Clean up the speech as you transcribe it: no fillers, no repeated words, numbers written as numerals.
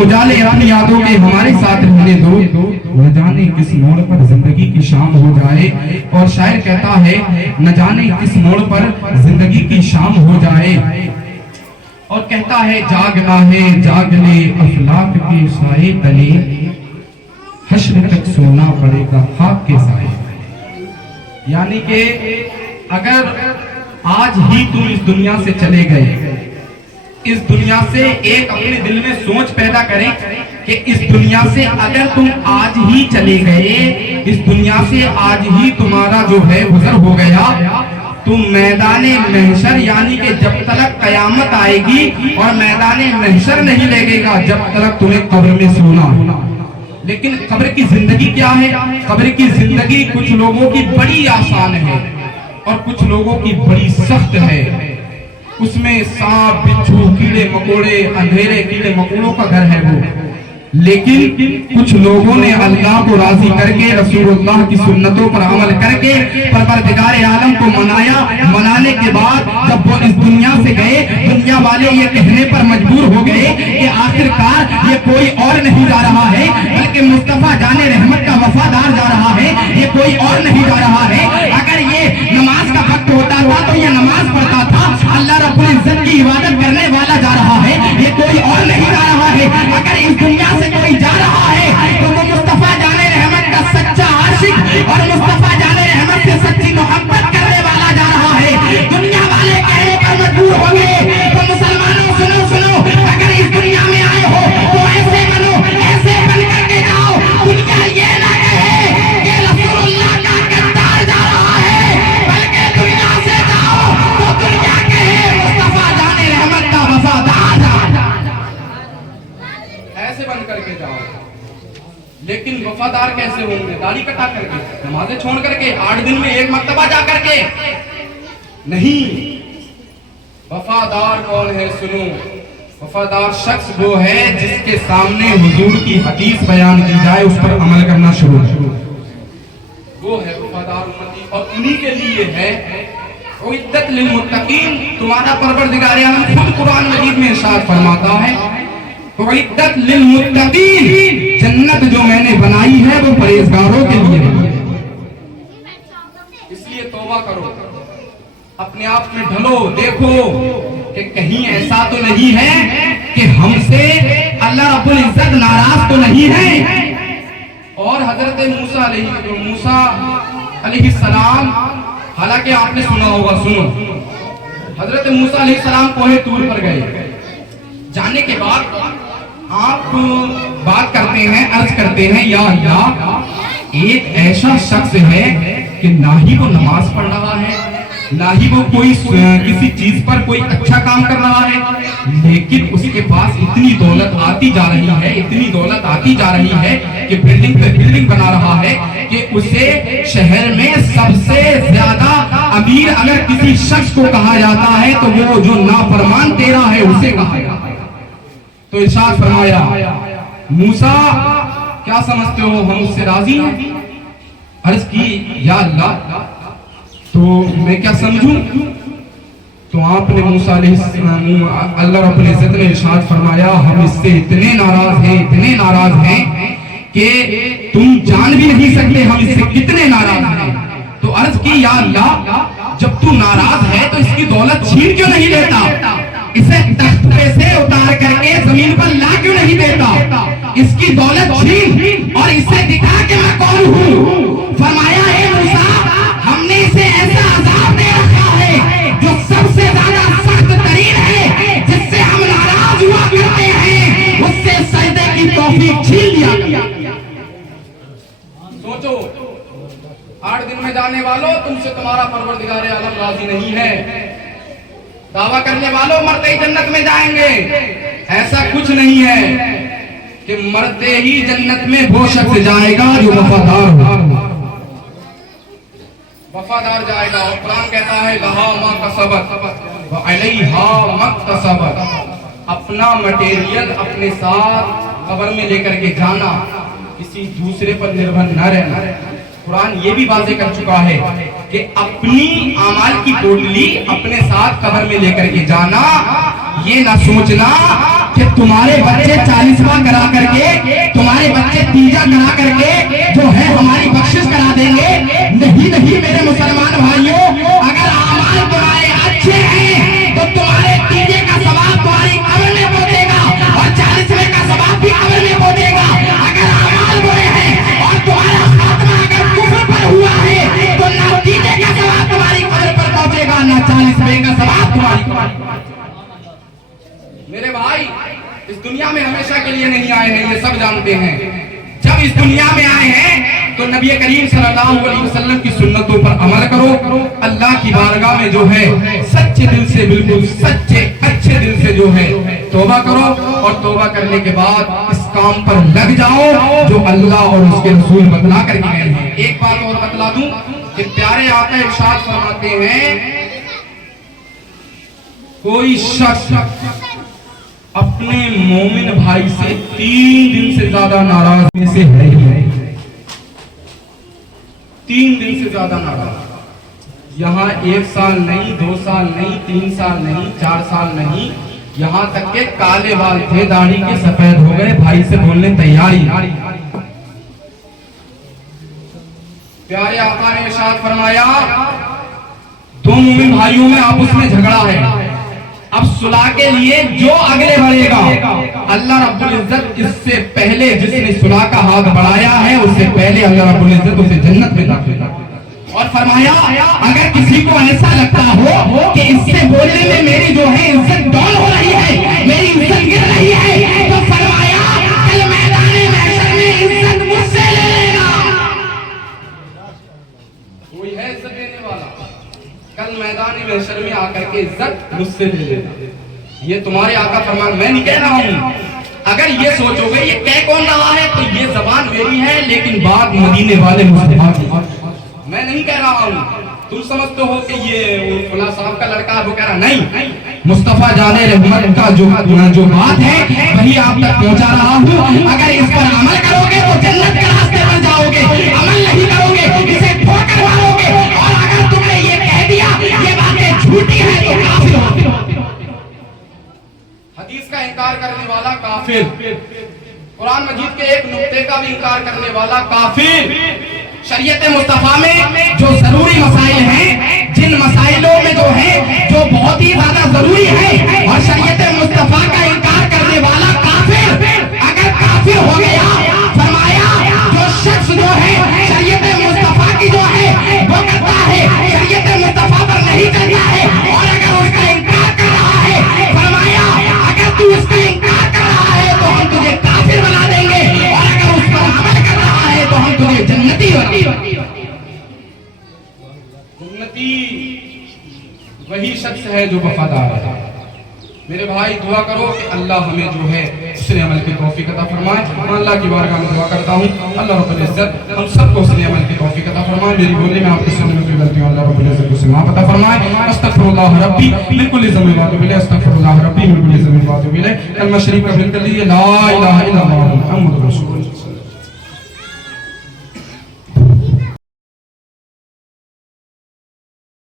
اجالے اپنی یادوں کے ہمارے ساتھ رہنے دو، نہ جانے کس موڑ پر زندگی کی شام ہو جائے. اور شاعر کہتا ہے نہ جانے کس موڑ پر زندگی کی شام ہو جائے. اور کہتا ہے جاگنا ہے جاگ لے افلاک کے سائے تلے، حشر تک سونا پڑے گا خاک کے سائے. یعنی کہ اگر آج ہی تم اس دنیا سے چلے گئے، اس دنیا سے ایک اپنے دل میں سوچ پیدا کریں کہ اس دنیا سے اگر تم آج ہی چلے گئے، اس دنیا سے آج ہی تمہارا جو ہے گزر ہو گیا، تو میدان محشر یعنی کہ جب تک قیامت آئے گی اور میدان محشر نہیں لگے گا جب تک تمہیں قبر میں سونا. لیکن قبر کی زندگی کیا ہے؟ قبر کی زندگی کچھ لوگوں کی بڑی آسان ہے اور کچھ لوگوں کی بڑی سخت ہے. اس میں سانپ بچھو کیڑے مکوڑے اندھیرے کیڑے مکوڑوں کا گھر ہے وہ. لیکن کچھ لوگوں نے اللہ کو راضی کر کے رسول اللہ کی سنتوں پر عمل کر کے پروردگار عالم کو منایا. منانے کے بعد جب وہ اس دنیا سے گئے، دنیا والے یہ کہنے پر مجبور ہو گئے کہ آخرکار یہ کوئی اور نہیں جا رہا ہے بلکہ مصطفیٰ جان رحمت کا وفادار جا رہا ہے، یہ کوئی اور نہیں جا رہا ہے. اگر یہ نماز کا وقت ہوتا تھا تو یہ نماز پڑھتا تھا. اللہ رب العزت کی عبادت کرنے والا جا رہا ہے، یہ کوئی اور نہیں جا رہا ہے. اگر اس دنیا سے کوئی جا رہا ہے تو وہ مصطفیٰ جان رحمت کا سچا عاشق اور مصطفیٰ جان رحمت سے سچی محبت کرنے والا جا رہا ہے. دنیا والے کہنے پر مجبور ہو گئے تو مسلمانوں سنو سنو، اگر اس دنیا میں آئے ہو تو ایسے بنو، ایسے بن کر کے جاؤ. دنیا یہ نہ کہے کہ رسول اللہ کا کردار جا رہا ہے، بلکہ دنیا سے جاؤ تو دنیا کہے مصطفیٰ جان رحمت کا وفادار جا. ایسے بن کر کے جاؤ. لیکن وفادار کیسے ہوں گے؟ داڑھی کٹا کر کے، نمازیں چھوڑ کر کے، 8 دن میں ایک مرتبہ جا کر کے نہیں. وفادار کون ہے؟ سنو، وفادار شخص وہ ہے جس کے سامنے حضور کی حدیث بیان کی جائے اس پر عمل کرنا شروع کرو، وہ ہے وفادار امتی. اور انہی کے لیے ہے اعدت للمتقین. تمہارا پروردگار عالم خود قرآن مجید میں ارشاد فرماتا ہے اعدت للمتقین، جنت جو میں نے بنائی ہے وہ پرہیزگاروں کے لیے ہے. اس لیے توبہ کرو، اپنے آپ میں ڈھلو، دیکھو کہ کہیں ایسا تو نہیں ہے کہ ہم سے اللہ رب العزت ناراض تو نہیں ہے. اور حضرت موسیٰ علیہ السلام، حالانکہ آپ نے سنا ہوگا، سنو، حضرت موسیٰ علیہ السلام کوہ طور پر گئے. جانے کے بعد آپ بات کرتے ہیں، عرض کرتے ہیں یا اللہ، ایک ایسا شخص ہے کہ نہ ہی وہ نماز پڑھ رہا ہے، نہ ہی وہ کوئی کسی چیز پر کوئی اچھا کام کر رہا ہے، لیکن اس کے پاس اتنی دولت آتی جا رہی ہے، اتنی دولت آتی جا رہی ہے کہ بلڈنگ پہ بلڈنگ بنا رہا ہے کہ اسے شہر میں سب سے زیادہ امیر اگر کسی شخص کو کہا جاتا ہے تو وہ جو نافرمان تیرا ہے اسے کہا جاتا ہے. تو ارشاد فرمایا موسیٰ کیا سمجھتے ہو ہم اس سے راضی ہیں؟ عرض کی یا اللہ تو میں کیا سمجھوں؟ تو آپ نے موسیٰ علیہ السلام، اللہ رب العزت نے ارشاد فرمایا ہم اس سے اتنے ناراض ہیں، اتنے ناراض ہیں کہ تم جان بھی نہیں سکتے ہم اس سے کتنے ناراض ہیں. تو عرض کی یا اللہ جب تو ناراض ہے تو اس کی دولت چھین کیوں نہیں دیتا؟ اسے تخت پہ سے اتار کر کے زمین پر لا کیوں نہیں دیتا؟ اس کی دولت چھین اور اسے دکھا کہ میں کون ہوں. فرمایا اے موسیٰ ہم نے اسے ایسا عذاب دے رکھا ہے جو سب سے زیادہ سخت ترین ہے، جس سے ہم ناراض ہوا کرتے ہیں، اس سے سجدے کی توفیق چھین لیا. سوچو 8 دن میں جانے والوں، تم سے تمہارا پروردگار عالم راضی نہیں ہے. دعویٰ کرنے والوں مرتے ہی جنت میں جائیں گے، ایسا کچھ نہیں ہے کہ مرتے ہی جنت میں وہ شخص جائے گا جو وفادار ہو، وفادار جائے گا. اور قرآن کہتا ہے لہا ما کسبت وعلیہا ما اکتسبت. اپنا مٹیریل اپنے ساتھ قبر میں لے کر کے جانا، کسی دوسرے پر نربھر نہ رہنا. قرآن یہ بھی واضح کر چکا ہے کہ اپنی اعمال کی ٹوٹلی اپنے ساتھ قبر میں لے کر کے جانا. یہ نہ سوچنا کہ تمہارے بچے 40واں میں ہمیشہ کے لیے نہیں آئے ہیں، یہ سب جانتے ہیں۔ جب اس دنیا میں آئے ہیں تو نبی کریم صلی اللہ علیہ وسلم کی سنتوں پر عمل کرو، اللہ کی بارگاہ میں جو ہے سچے دل سے، بالکل سچے اچھے دل سے جو ہے توبہ کرو، اور توبہ کرنے کے بعد اس کام پر لگ جاؤ جو اللہ اور اس کے رسول بتلا کر کے گئے ہیں۔ ایک بات اور بتلا دوں کہ پیارے آقا ارشاد فرماتے ہیں کوئی شخص اپنے مومن بھائی سے 3 دن سے زیادہ ناراض میں سے ہے ہی ہے، 3 دن سے زیادہ ناراض، یہاں 1 سال نہیں، 2 سال نہیں، 3 سال نہیں، 4 سال نہیں، یہاں تک کہ کالے بال تھے داڑھی کے سفید ہو گئے، بھائی سے بولنے تیاری۔ پیارے آقا نے ارشاد فرمایا 2 مومن بھائیوں میں آپس میں جھگڑا ہے، اب صلح کے لیے جو اگلے بڑھے گا اللہ رب العزت اس سے پہلے جس نے صلح کا ہاتھ بڑھایا ہے اس سے پہلے اللہ رب العزت اسے جنت میں داخل کرے گا۔ اور فرمایا اگر کسی کو ایسا لگتا ہو کہ اس سے بولنے میں میری جو ہے عزت ڈاؤن ہو رہی ہے، میری عزت گر رہی ہے، تو فرمایا کل میدان محشر میں عزت مجھ سے لے لے گا۔ کوئی ہے عزت دینے والا؟ کل میدان محشر میں آ کر کے عزت مجھ سے لے لینا۔ یہ تمہارے آقا فرمان، میں نہیں کہہ رہا ہوں۔ اگر یہ سوچو گے یہ کہہ کون رہا ہے تو یہ زبان میری ہے، لیکن بات مدینے والے مصطفیٰ کی، میں نہیں کہہ رہا ہوں۔ تم سمجھتے ہو کہ یہ فلاں صاحب کا لڑکا ہے، وہ کہہ رہا نہیں، مصطفیٰ جان رحمت کا جو بات ہے وہی آپ تک پہنچا رہا ہوں۔ اگر اس پر عمل کرو گے تو جنت کے راستے پر جاؤ گے، عمل نہیں کرو گے اسے ٹھوکر مارو گے، اور اگر تم نے یہ کہہ دیا یہ باتیں جھوٹی ہیں تو کافر ہو۔ حدیث کا انکار کرنے والا کافر، قرآن مجید کے ایک نقطے کا بھی انکار کرنے والا کافر۔ شریعت مصطفیٰ میں جو ضروری مسائل ہیں، جن مسائلوں میں جو ہے جو بہت ہی زیادہ ضروری ہے، اور شریعت مصطفیٰ کا انکار کرنے والا کافر اگر کافر ہو گیا، فرمایا جو شخص جو ہے شریعت مصطفیٰ کی جو ہے وہ کرتا ہے، شریعت مصطفیٰ پر نہیں چلتا ہے، اور اگر اس کا انکار کر رہا ہے، فرمایا اگر تو اس کا انکار کر رہا ہے تو ہم تجھے کافر بنا دیں گے، اور اگر اس پر عمل کر رہا ہے تو ہم تجھے جنتی وہی شخص ہے جو وفادار ہے۔ میرے بھائی دعا کرو کہ اللہ ہمیں جو ہے حسن عمل کی توفیق عطا فرمائے۔ میں اللہ کی بارگاہ میں دعا کرتا ہوں اللہ رب العزت ہم سب کو حسن عمل کی توفیق عطا فرمائے۔ میری بولنے میں آپ کی سننے میں غلطی ہو اللہ رب العزت کو سماحت عطا فرمائے۔ استغفر اللہ ربی من کل ذنب واتوب الیہ، استغفر اللہ ربی من کل ذنب واتوب الیہ۔ کلمہ شریف کا ذکر کر لیجیے، لا الہ الا اللہ محمد رسول اللہ۔